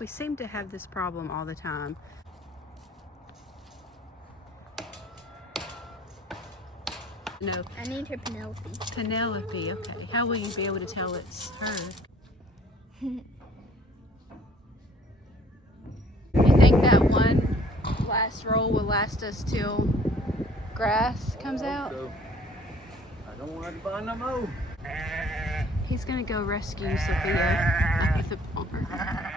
We seem to have this problem all the time. No. I need her Penelope. Penelope, okay. How will you be able to tell it's her? You think that one last roll will last us till grass comes out? So. I don't want to buy no more. He's gonna go rescue Sophia up at the palmer.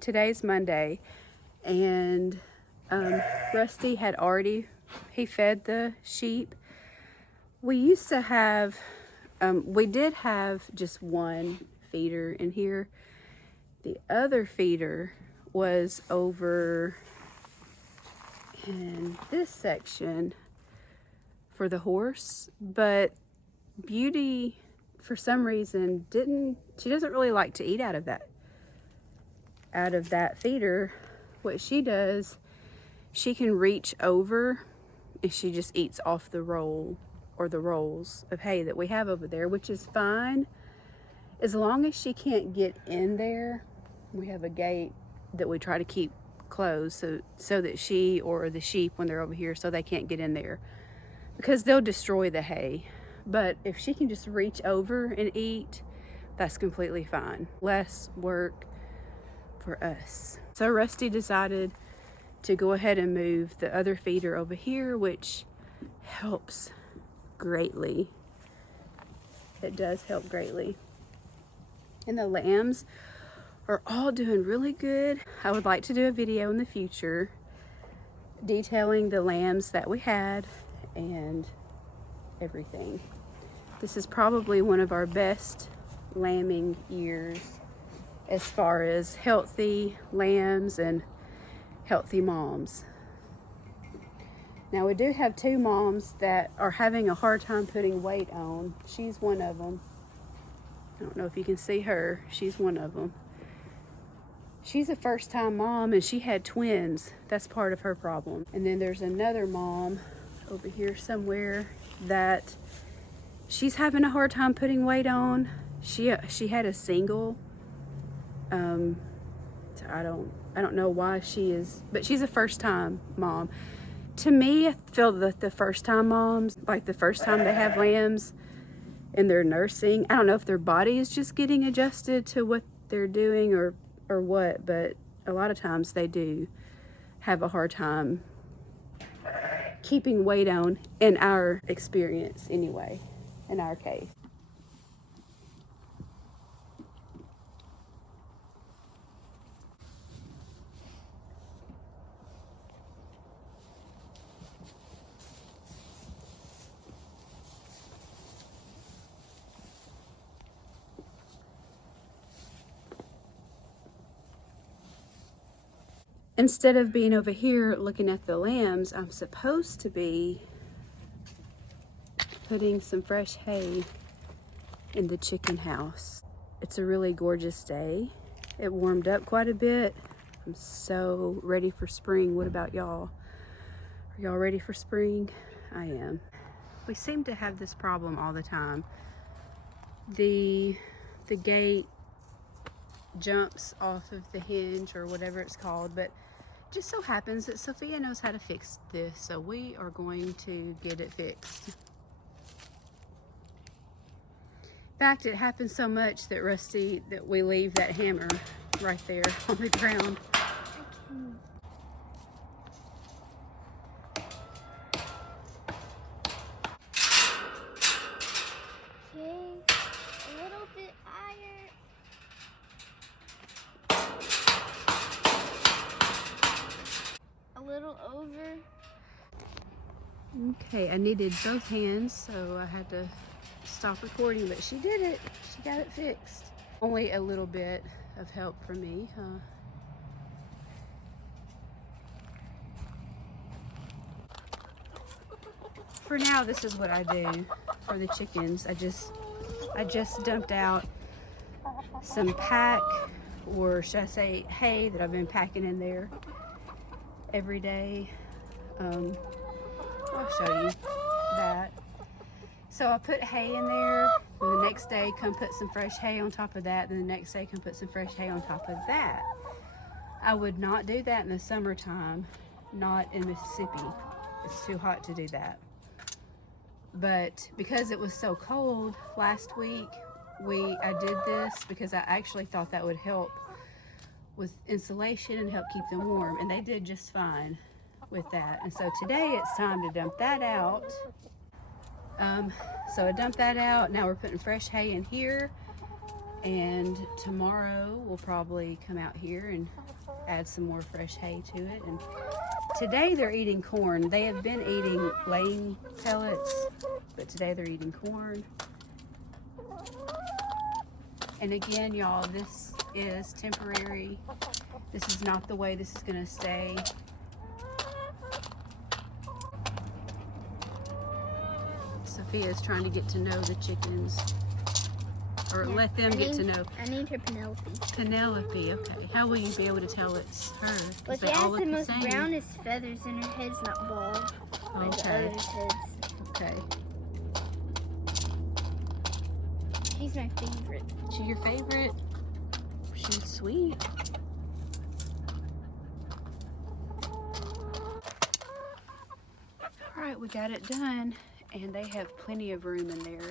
Today's Monday, and Rusty had already, he fed the sheep. We used to have, we did have just one feeder in here. The other feeder was over in this section for the horse, but Beauty, for some reason, she doesn't really like to eat out of that feeder. What she does, she can reach over and she just eats off the roll or the rolls of hay that we have over there, which is fine as long as she can't get in there. We have a gate that we try to keep closed so that she or the sheep, when they're over here, so they can't get in there because they'll destroy the hay. But if she can just reach over and eat, that's completely fine. Less work for us. So Rusty decided to go ahead and move the other feeder over here, which helps greatly. It does help greatly. And the lambs are all doing really good. I would like to do a video in the future detailing the lambs that we had and everything. This is probably one of our best lambing years as far as healthy lambs and healthy moms. Now we do have two moms that are having a hard time putting weight on. She's one of them. I don't know if you can see her. She's one of them. She's a first-time mom and she had twins. That's part of her problem. And then there's another mom over here somewhere that she's having a hard time putting weight on. She had a single. So I don't know why she is, but she's a first-time mom. To me, I feel that the first-time moms, like the first time they have lambs and they're nursing, I don't know if their body is just getting adjusted to what they're doing or what, but a lot of times they do have a hard time keeping weight on, in our experience anyway, in our case. Instead of being over here looking at the lambs, I'm supposed to be putting some fresh hay in the chicken house. It's a really gorgeous day. It warmed up quite a bit. I'm so ready for spring. What about y'all? Are y'all ready for spring? I am. We seem to have this problem all the time. The gate jumps off of the hinge or whatever it's called, but just so happens that Sophia knows how to fix this, so we are going to get it fixed. In fact, it happens so much that that we leave that hammer right there on the ground. Okay, a little bit higher. A little over. Okay, I needed both hands, so I had to stop recording, but she did it. She got it fixed. Only a little bit of help from me, huh? For now, this is what I do for the chickens. I just dumped out some pack, or should I say hay, that I've been packing in there every day. I'll show you that. So I put hay in there, and the next day come put some fresh hay on top of that, then the next day come put some fresh hay on top of that. I would not do that in the summertime, not in Mississippi. It's too hot to do that. But because it was so cold last week, I did this because I actually thought that would help with insulation and help keep them warm, and they did just fine with that. And so today it's time to dump that out. So I dumped that out. Now we're putting fresh hay in here, and tomorrow we'll probably come out here and add some more fresh hay to it. And today they're eating corn. They have been eating laying pellets, but today they're eating corn. And again, y'all, this is temporary. This is not the way this is gonna stay. Sophia is trying to get to know the chickens, or Yeah, let them get to know. I named her Penelope. Penelope, okay. How will you be able to tell it's her? 'Cause Well, they she all has look the the most same. brownest feathers, and her head's not bald like the Okay. others' heads. Okay. She's my favorite. She your favorite? She's sweet. All right, we got it done, and they have plenty of room in there.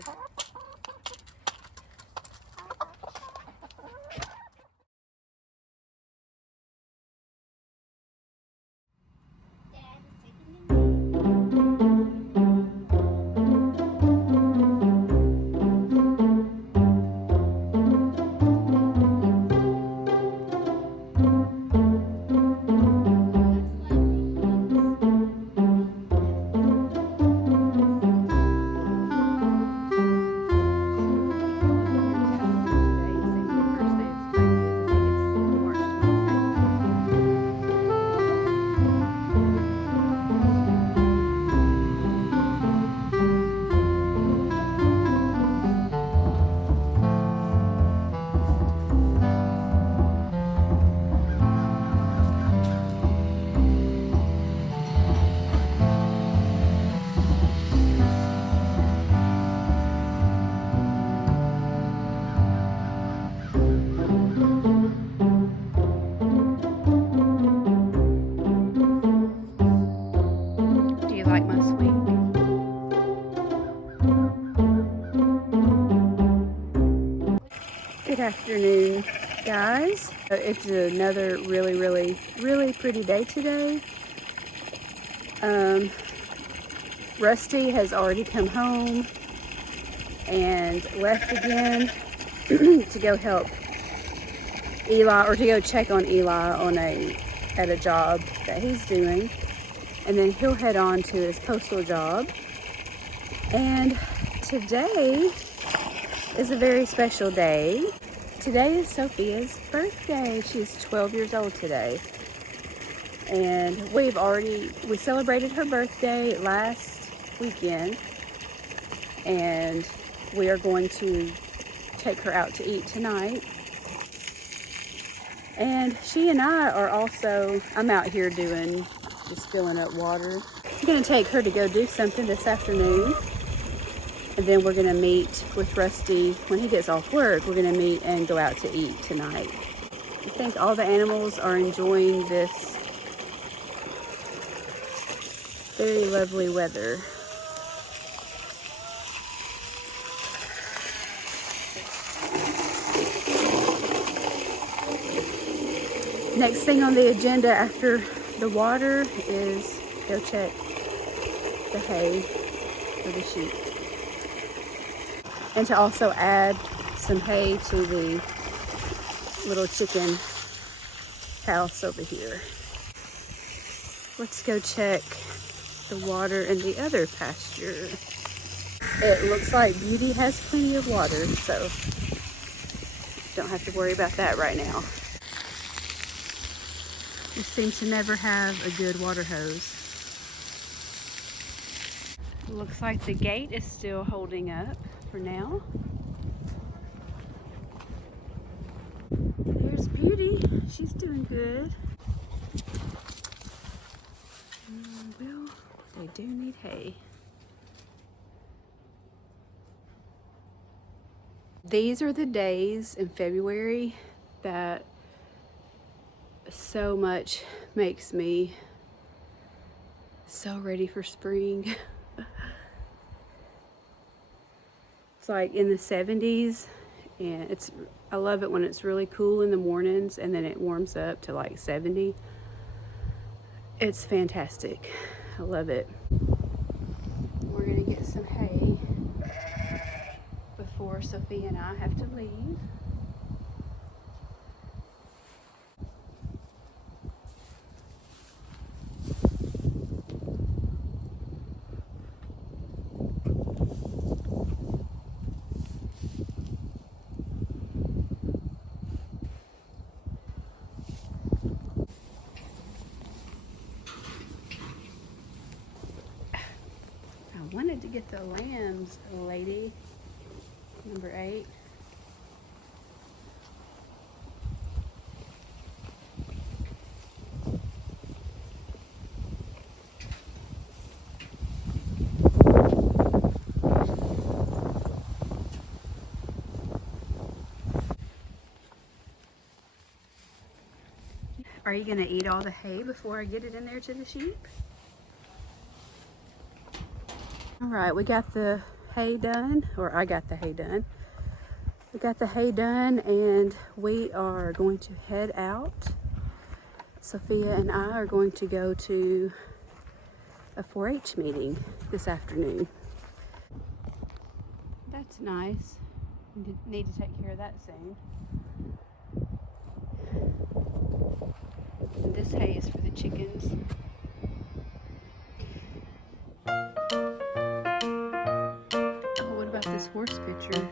Like my sweet. Good afternoon, guys. It's another really pretty day today. Rusty has already come home and left again to go help Eli, or to go check on Eli at a job that he's doing. And then he'll head on to his postal job. And today is a very special day. Today is Sophia's birthday. She's 12 years old today. And we celebrated her birthday last weekend. And we are going to take her out to eat tonight. And she and I are also, I'm out here just filling up water. I'm gonna take her to go do something this afternoon, and then we're gonna meet with Rusty when he gets off work. We're gonna meet and go out to eat tonight. I think all the animals are enjoying this very lovely weather. Next thing on the agenda after the water is go check the hay for the sheep. And to also add some hay to the little chicken house over here. Let's go check the water in the other pasture. It looks like Beauty has plenty of water, so don't have to worry about that right now. We seem to never have a good water hose. Looks like the gate is still holding up for now. There's Beauty. She's doing good. Well, they do need hay. These are the days in February that so much makes me so ready for spring. It's like in the 70s, and I love it when it's really cool in the mornings and then it warms up to like 70. It's fantastic. I love it. We're gonna get some hay before Sophia and I have to leave. I wanted to get the lambs, lady. Number 8. Are you gonna eat all the hay before I get it in there to the sheep? All right, we got the hay done, or I got the hay done. We got the hay done and we are going to head out. Sophia and I are going to go to a 4-H meeting this afternoon. That's nice. We need to take care of that soon. And this hay is for the chickens. Oh, what about this horse picture?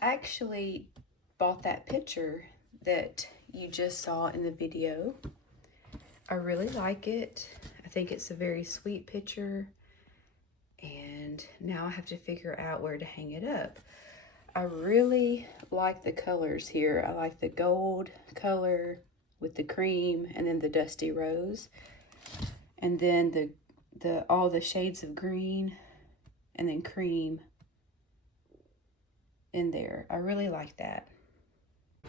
Actually bought that picture that you just saw in the video. I really like it. I think it's a very sweet picture, and and now I have to figure out where to hang it up. I really like the colors here. I like the gold color with the cream, and then the dusty rose, and then the all the shades of green, and then cream in there. I really like that.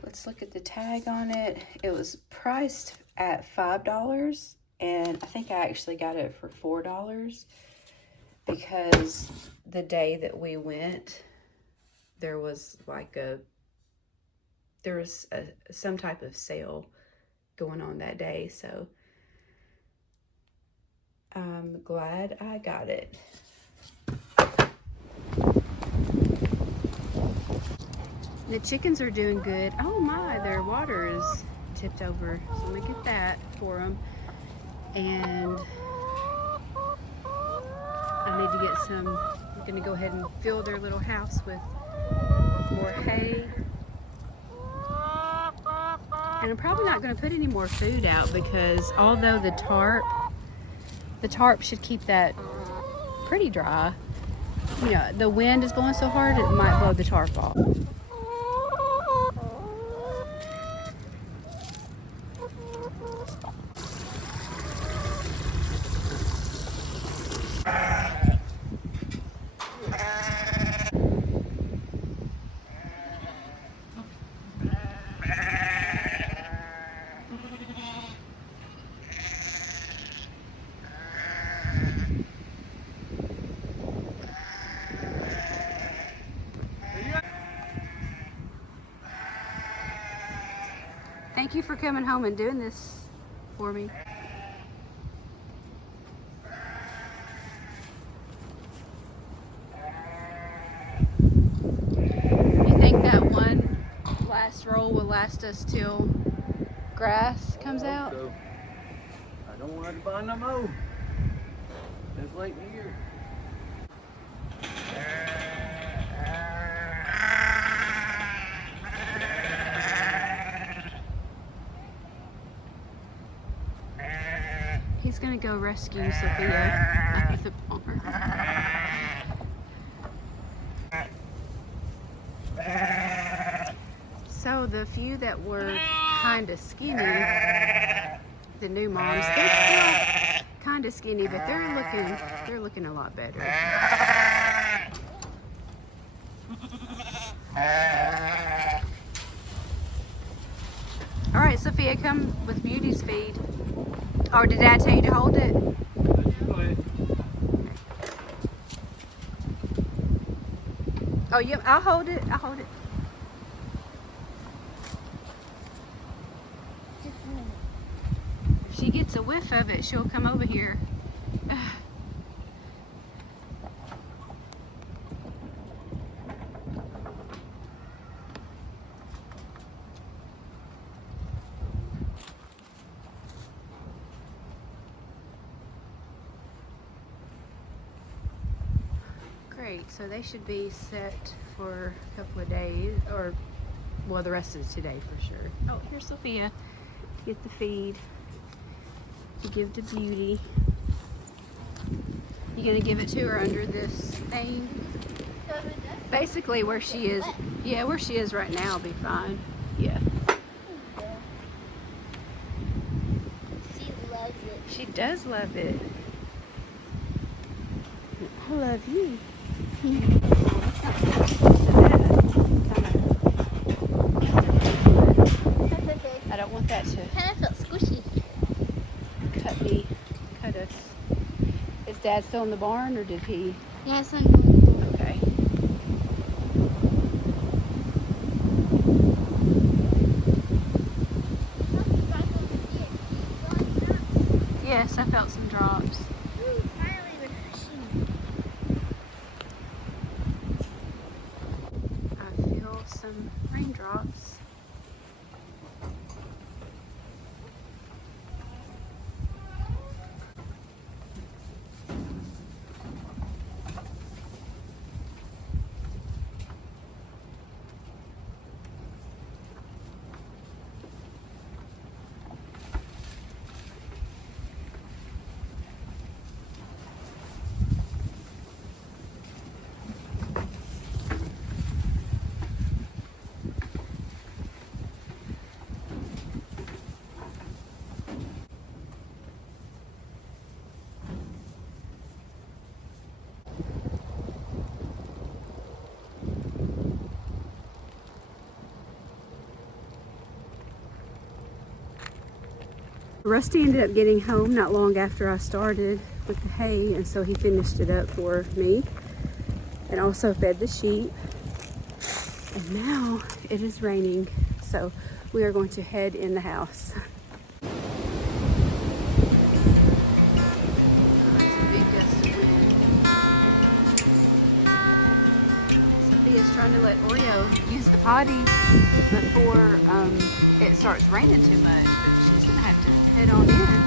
Let's look at the tag on it. It was priced at $5, and I think I actually got it for $4 because the day that we went, there was some type of sale going on that day, so I'm glad I got it. The chickens are doing good. Oh my, their water is tipped over, so let me get that for them. And I need to get some, I'm gonna go ahead and fill their little house with more hay. And I'm probably not going to put any more food out because although the tarp should keep that pretty dry, you know, the wind is blowing so hard it might blow the tarp off. Thank you for coming home and doing this for me. You think that one last roll will last us till grass comes out? So. I don't want to buy no more. It's late in the year. He's gonna go rescue Sophia out of the barn. So the few that were kind of skinny, the new moms, they're still kind of skinny, but they're looking a lot better. All right, Sophia, come with Beauty's feed. Or did Dad tell you to hold it? Oh, yeah, I'll hold it. I'll hold it. If she gets a whiff of it, she'll come over here. Great, so they should be set for a couple of days, or well, the rest of today for sure. Oh, here's Sophia. Get the feed to give to Beauty. You gonna give it to her under this thing? Basically where she is. Yeah, where she is right now will be fine. Yeah. She loves it. She does love it. I love you. I don't want that to Kind of felt squishy. cut us. Is Dad still in the barn, or did he? Yeah, son. Okay. Yes, I felt some drops. I feel some raindrops. Rusty ended up getting home not long after I started with the hay, and so he finished it up for me and also fed the sheep. And now it is raining, so we are going to head in the house. Sophia's trying to let Oreo use the potty before it starts raining too much, but she's gonna have to head on in.